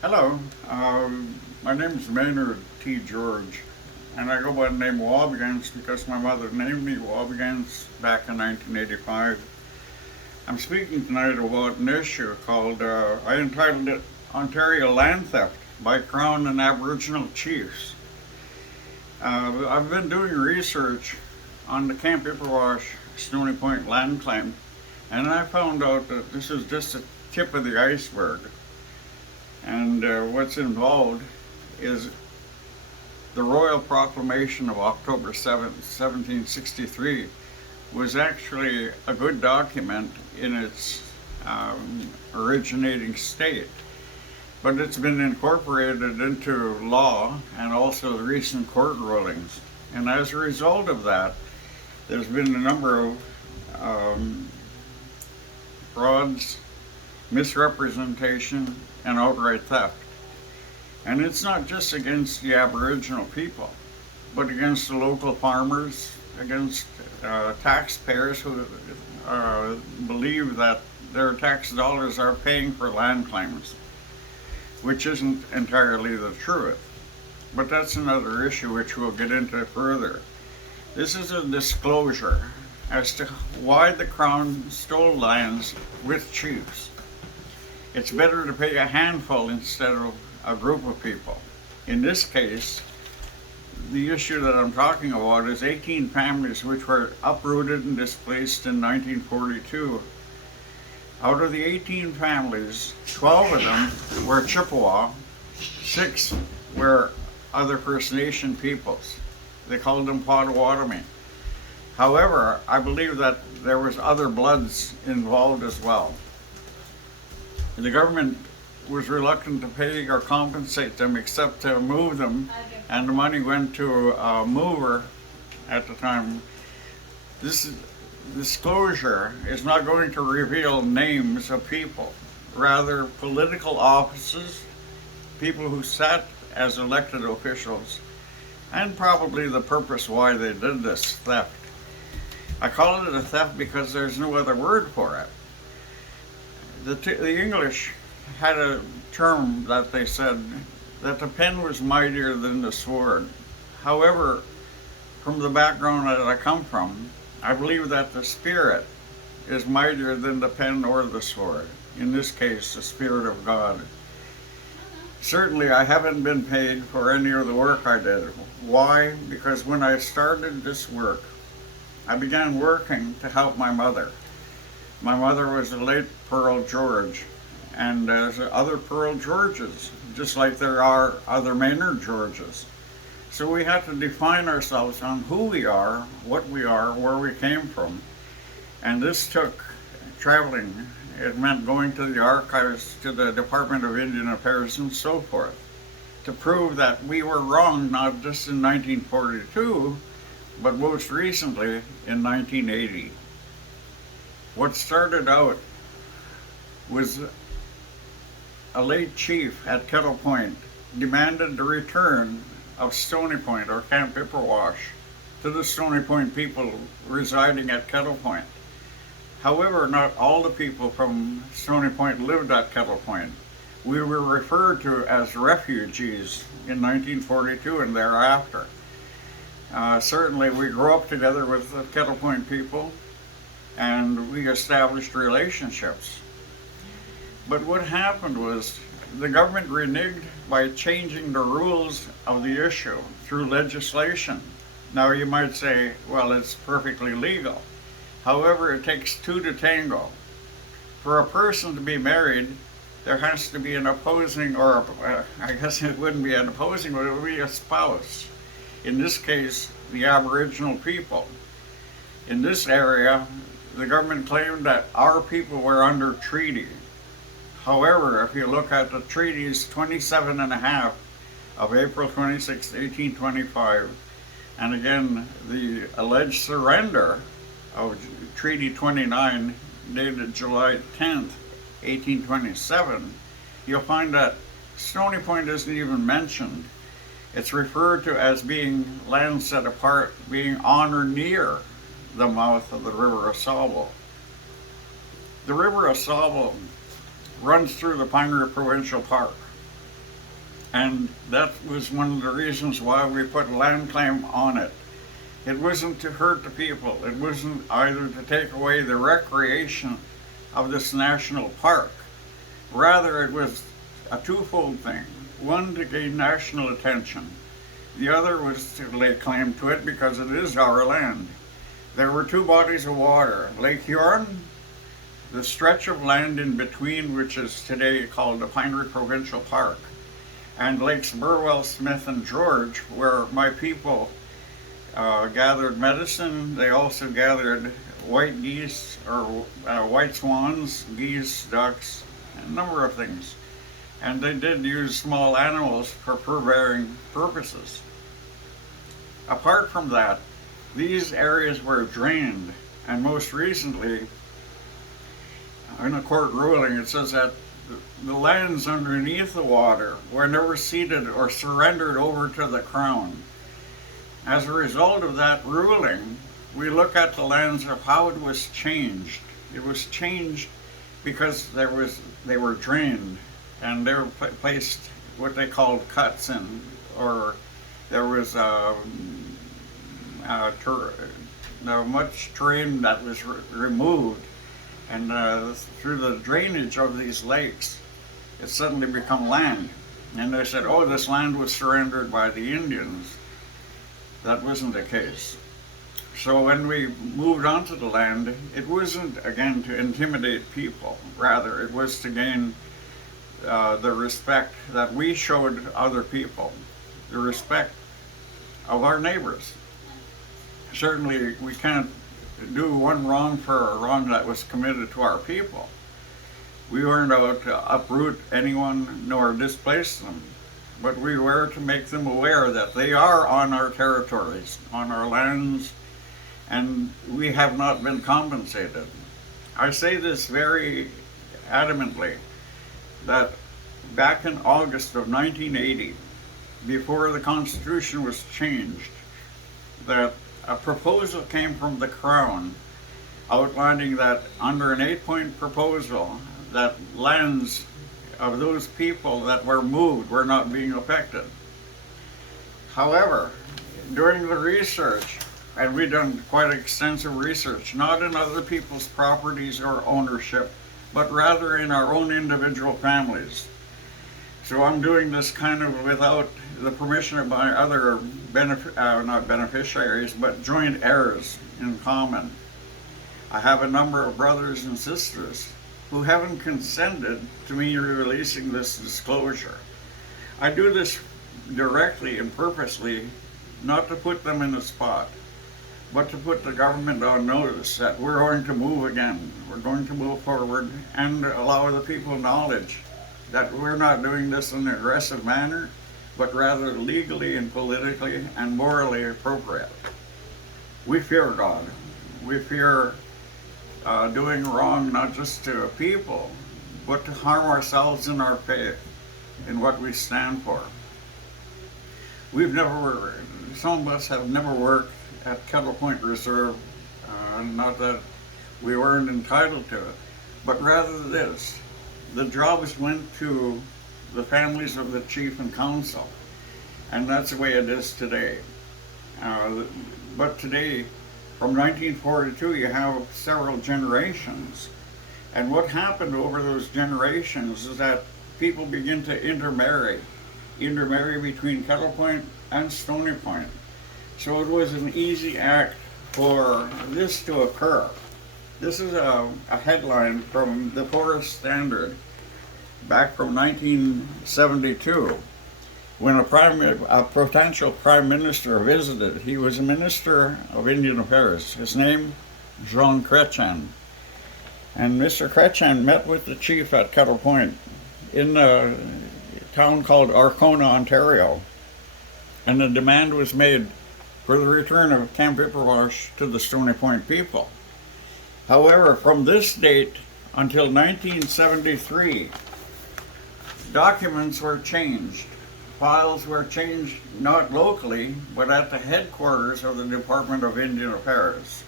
Hello, my name is Maynard T. George, and I go by the name Waubegans because my mother named me Waubegans back in 1985. I'm speaking tonight about an issue called, I entitled it Ontario Land Theft by Crown and Aboriginal Chiefs. I've been doing research on the Camp Ipperwash Stony Point land claim, and I found out that this is just the tip of the iceberg. And what's involved is the Royal Proclamation of October 7th, 1763 was actually a good document in its originating state. But it's been incorporated into law and also the recent court rulings. And as a result of that, there's been a number of frauds, misrepresentation, and outright theft. And it's not just against the Aboriginal people, but against the local farmers, against taxpayers who believe that their tax dollars are paying for land claims, which isn't entirely the truth. But that's another issue which we'll get into further. This is a disclosure as to why the Crown stole lands with chiefs. It's better to pay a handful instead of a group of people. In this case, the issue that I'm talking about is 18 families which were uprooted and displaced in 1942. Out of the 18 families, 12 of them were Chippewa, 6 were other First Nation peoples. They called them Potawatomi. However, I believe that there was other bloods involved as well. The government was reluctant to pay or compensate them except to move them, and the money went to a mover at the time. This disclosure is not going to reveal names of people, rather political offices, people who sat as elected officials, and probably the purpose why they did this theft. I call it a theft because there's no other word for it. The English had a term that they said that the pen was mightier than the sword. However, from the background that I come from, I believe that the spirit is mightier than the pen or the sword. In this case, the Spirit of God. Certainly, I haven't been paid for any of the work I did. Why? Because when I started this work, I began working to help my mother. My mother was the late Pearl George, and there's other Pearl Georges, just like there are other Maynard Georges. So we had to define ourselves on who we are, what we are, where we came from. And this took traveling. It meant going to the archives, to the Department of Indian Affairs, and so forth, to prove that we were wrong, not just in 1942, but most recently in 1980. What started out was a late chief at Kettle Point demanded the return of Stony Point, or Camp Ipperwash, to the Stony Point people residing at Kettle Point. However, not all the people from Stony Point lived at Kettle Point. We were referred to as refugees in 1942 and thereafter. Certainly, we grew up together with the Kettle Point people, and we established relationships. But what happened was the government reneged by changing the rules of the issue through legislation. Now you might say, well, it's perfectly legal. However, it takes two to tango. For a person to be married, there has to be an opposing, or I guess it wouldn't be an opposing, but it would be a spouse. In this case, the Aboriginal people. In this area, the government claimed that our people were under treaty. However, if you look at the treaties 27 and a half of April 26, 1825, and again the alleged surrender of Treaty 29 dated July 10th, 1827, you'll find that Stony Point isn't even mentioned. It's referred to as being land set apart, being on or near the mouth of the River Asawbo. The River Asawbo runs through the Pinery Provincial Park. And that was one of the reasons why we put a land claim on it. It wasn't to hurt the people. It wasn't either to take away the recreation of this national park. Rather, it was a twofold thing. One, to gain national attention. The other was to lay claim to it because it is our land. There were two bodies of water, Lake Huron, the stretch of land in between, which is today called the Pine Ridge Provincial Park, and Lakes Burwell, Smith, and George, where my people gathered medicine. They also gathered white geese, or white swans, geese, ducks, a number of things. And they did use small animals for fur-bearing purposes. Apart from that, these areas were drained, and most recently, in a court ruling, it says that the lands underneath the water were never ceded or surrendered over to the Crown. As a result of that ruling, we look at the lands of how it was changed. It was changed because they were drained, and they were placed what they called cuts in, or there was much terrain that was removed, and through the drainage of these lakes, it suddenly become land. And they said, oh, this land was surrendered by the Indians. That wasn't the case. So when we moved onto the land, it wasn't, again, to intimidate people. Rather, it was to gain the respect that we showed other people, the respect of our neighbors. Certainly, we can't do one wrong for a wrong that was committed to our people. We weren't out to uproot anyone nor displace them, but we were to make them aware that they are on our territories, on our lands, and we have not been compensated. I say this very adamantly, that back in August of 1980, before the Constitution was changed, that a proposal came from the Crown outlining that under an 8-point proposal, that lands of those people that were moved were not being affected. However, during the research, and we've done quite extensive research, not in other people's properties or ownership, but rather in our own individual families. So I'm doing this kind of without the permission of my other not beneficiaries, but joint heirs in common. I have a number of brothers and sisters who haven't consented to me releasing this disclosure. I do this directly and purposely, not to put them in a spot, but to put the government on notice that we're going to move again. We're going to move forward and allow the people knowledge that we're not doing this in an aggressive manner, but rather legally and politically and morally appropriate. We fear God. We fear doing wrong not just to people, but to harm ourselves in our faith, in what we stand for. Some of us have never worked at Kettle Point Reserve, not that we weren't entitled to it, but rather this. The jobs went to the families of the chief and council, and that's the way it is today. But today, from 1942, you have several generations, and what happened over those generations is that people begin to intermarry between Kettle Point and Stony Point. So it was an easy act for this to occur. This is a headline from the Forest Standard back from 1972, when a potential prime minister visited. He was a minister of Indian Affairs. His name, Jean Chrétien. And Mr. Chrétien met with the chief at Kettle Point in a town called Arkona, Ontario. And a demand was made for the return of Camp Ipperwash to the Stony Point people. However, from this date until 1973, documents were changed. Files were changed not locally, but at the headquarters of the Department of Indian Affairs.